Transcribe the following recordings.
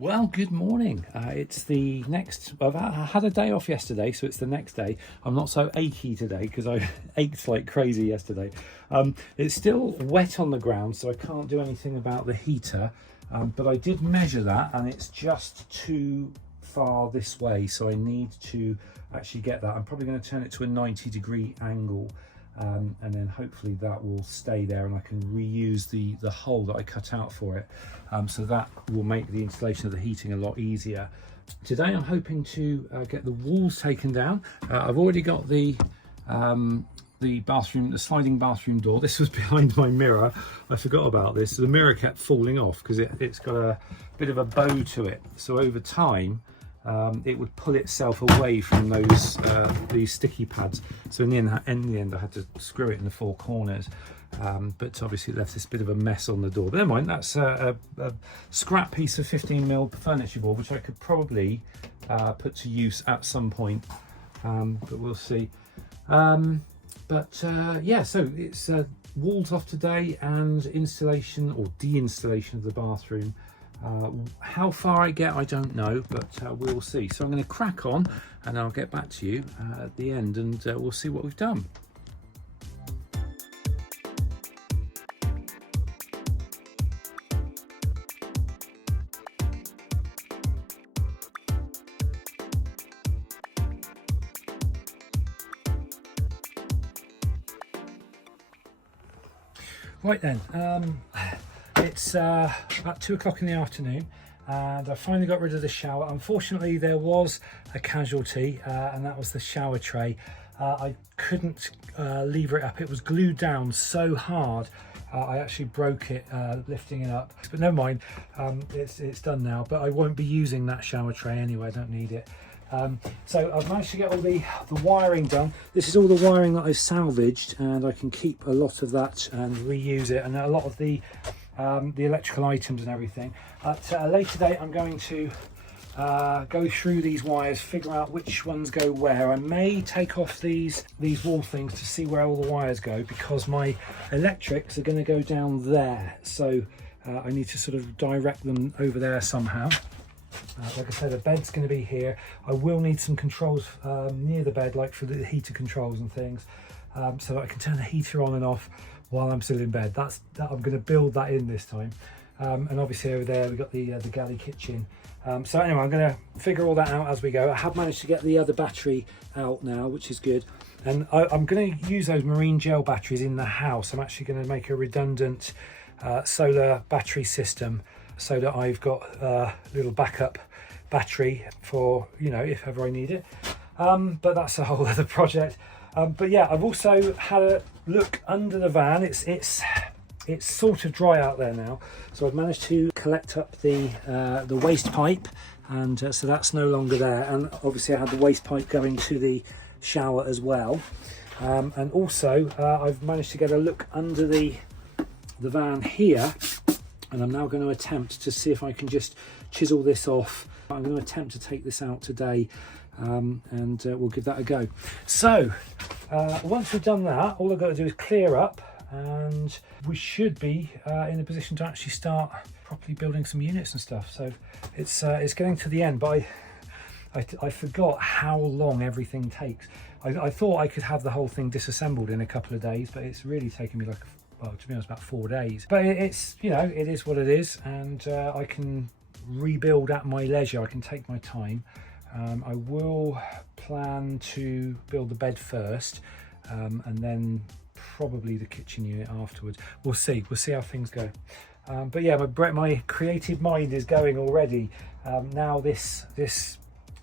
Well, good morning. It's the next. I had a day off yesterday, so it's the next day. I'm not so achy today because I ached like crazy yesterday. It's still wet on the ground, so I can't do anything about the heater. But I did measure that, and it's just too far this way, so I need to actually get that. I'm probably going to turn it to a 90-degree angle. And then hopefully that will stay there and I can reuse the hole that I cut out for it. So that will make the installation of the heating a lot easier. Today I'm hoping to get the walls taken down. I've already got the bathroom, the sliding bathroom door. This was behind my mirror. I forgot about this. So the mirror kept falling off because it's got a bit of a bow to it. So over time, it would pull itself away from these sticky pads. So in the end I had to screw it in the four corners, but obviously it left this bit of a mess on the door. But never mind, that's a scrap piece of 15mm furniture board which I could probably put to use at some point, but we'll see. Yeah, so it's walls off today and installation or deinstallation of the bathroom. How far I get, I don't know, but we'll see. So I'm going to crack on and I'll get back to you at the end, and we'll see what we've done. Right then, it's about 2 o'clock in the afternoon and I finally got rid of the shower. Unfortunately there was a casualty, and that was the shower tray. I couldn't lever it up. It was glued down so hard I actually broke it lifting it up, but never mind. It's done now, but I won't be using that shower tray anyway. I don't need it. So I've managed to get all the wiring done. This is all the wiring that I've salvaged, and I can keep a lot of that and reuse it, and a lot of the electrical items and everything. At a later date I'm going to go through these wires, figure out which ones go where. I may take off these wall things to see where all the wires go, because my electrics are going to go down there, so I need to sort of direct them over there somehow. Like I said, the bed's going to be here. I will need some controls near the bed, like for the heater controls and things, so that I can turn the heater on and off while I'm still in bed. I'm going to build that in this time. And obviously over there we've got the galley kitchen. So anyway, I'm going to figure all that out as we go. I have managed to get the other battery out now, which is good. And I'm going to use those marine gel batteries in the house. I'm actually going to make a redundant solar battery system, so that I've got a little backup battery for, you know, if ever I need it. But that's a whole other project. But yeah, I've also had a look under the van. It's sort of dry out there now, so I've managed to collect up the waste pipe, and so that's no longer there. And obviously I had the waste pipe going to the shower as well. And also I've managed to get a look under the van here, and I'm now going to attempt to see if I can just chisel this off. I'm going to attempt to take this out today, and we'll give that a go. So once we've done that, all I've got to do is clear up, and we should be in a position to actually start properly building some units and stuff. So it's getting to the end, but I forgot how long everything takes. I thought I could have the whole thing disassembled in a couple of days, but it's really taken me like, well, to be honest, about 4 days. But it's, you know, it is what it is, and I can rebuild at my leisure. I can take my time. I will plan to build the bed first, and then probably the kitchen unit afterwards. We'll see how things go. But yeah, my creative mind is going already. Now this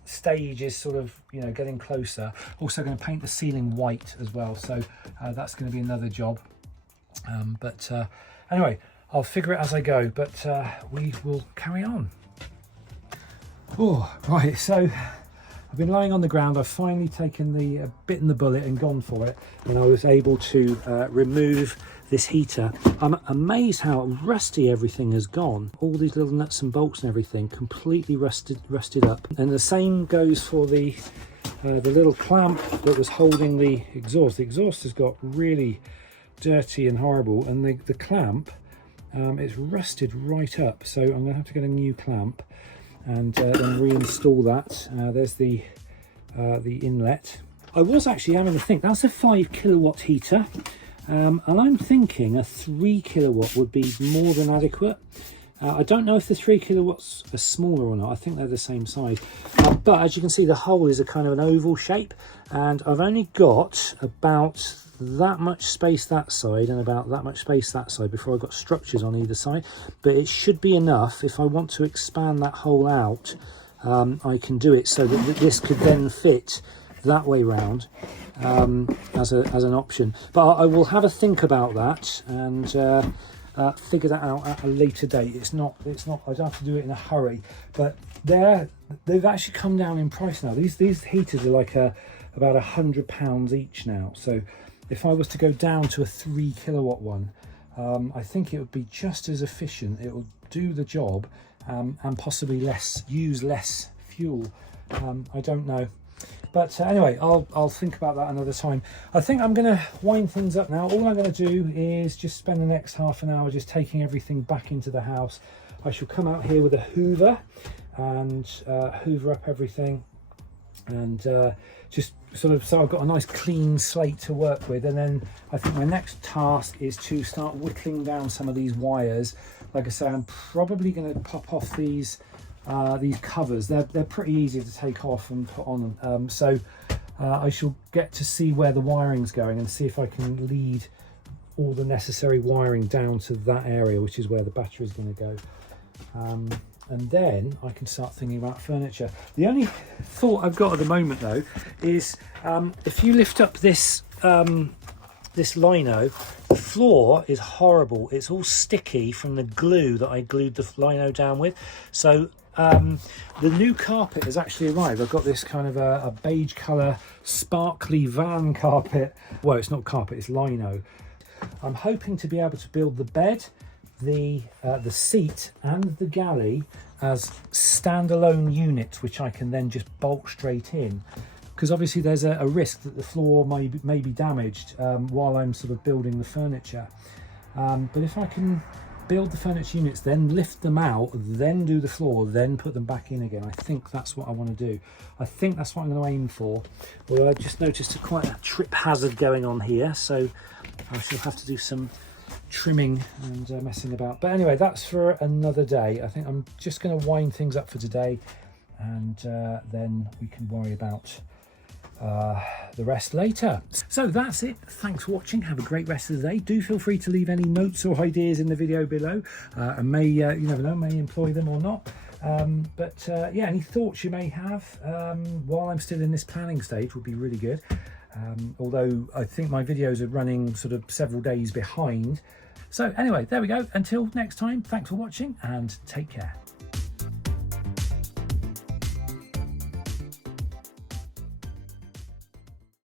stage is sort of, you know, getting closer. Also going to paint the ceiling white as well, so that's going to be another job. Anyway, I'll figure it as I go, but we will carry on. Oh, right, so I've been lying on the ground. I've finally taken the bitten the bullet and gone for it, and I was able to remove this heater. I'm amazed how rusty everything has gone. All these little nuts and bolts and everything completely rusted up. And the same goes for the little clamp that was holding the exhaust. The exhaust has got really dirty and horrible, and the clamp, it's rusted right up, so I'm gonna have to get a new clamp. and then reinstall that. There's the inlet. I was actually having to think, that's a 5 kilowatt heater, and I'm thinking a 3 kilowatt would be more than adequate. I don't know if the 3 kilowatts are smaller or not. I think they're the same size. But as you can see, the hole is a kind of an oval shape, and I've only got about that much space that side and about that much space that side before I've got structures on either side. But it should be enough. If I want to expand that hole out, I can do it so that this could then fit that way round as an option. But I will have a think about that and figure that out at a later date. It's not I don't have to do it in a hurry, but they've actually come down in price now. These heaters are like about £100 each now. So if I was to go down to a 3 kilowatt one, I think it would be just as efficient. It will do the job, and possibly use less fuel. I don't know. But anyway, I'll think about that another time. I think I'm going to wind things up now. All I'm going to do is just spend the next half an hour just taking everything back into the house. I shall come out here with a hoover and hoover up everything, and just sort of, so I've got a nice clean slate to work with. And then I think my next task is to start whittling down some of these wires. Like I say, I'm probably going to pop off these covers. They're pretty easy to take off and put on. So I shall get to see where the wiring's going and see if I can lead all the necessary wiring down to that area, which is where the battery is going to go. And then I can start thinking about furniture. The only thought I've got at the moment though is if you lift up this this lino, the floor is horrible. It's all sticky from the glue that I glued the lino down with. So the new carpet has actually arrived. I've got this kind of a beige colour sparkly van carpet. Well, it's not carpet, it's lino. I'm hoping to be able to build the bed, the seat and the galley as standalone units, which I can then just bolt straight in, because obviously there's a risk that the floor may be damaged while I'm sort of building the furniture. But if I can build the furniture units, then lift them out, then do the floor, then put them back in again, I think that's what I want to do. I think that's what I'm going to aim for. Well, I've just noticed quite a trip hazard going on here, so I shall have to do some trimming and messing about. But anyway, that's for another day. I think I'm just going to wind things up for today, and then we can worry about the rest later. So that's it. Thanks for watching. Have a great rest of the day. Do feel free to leave any notes or ideas in the video below, and may you never know, may employ them or not. Yeah, any thoughts you may have while I'm still in this planning stage would be really good. Although I think my videos are running sort of several days behind. So anyway, there we go. Until next time, thanks for watching and take care.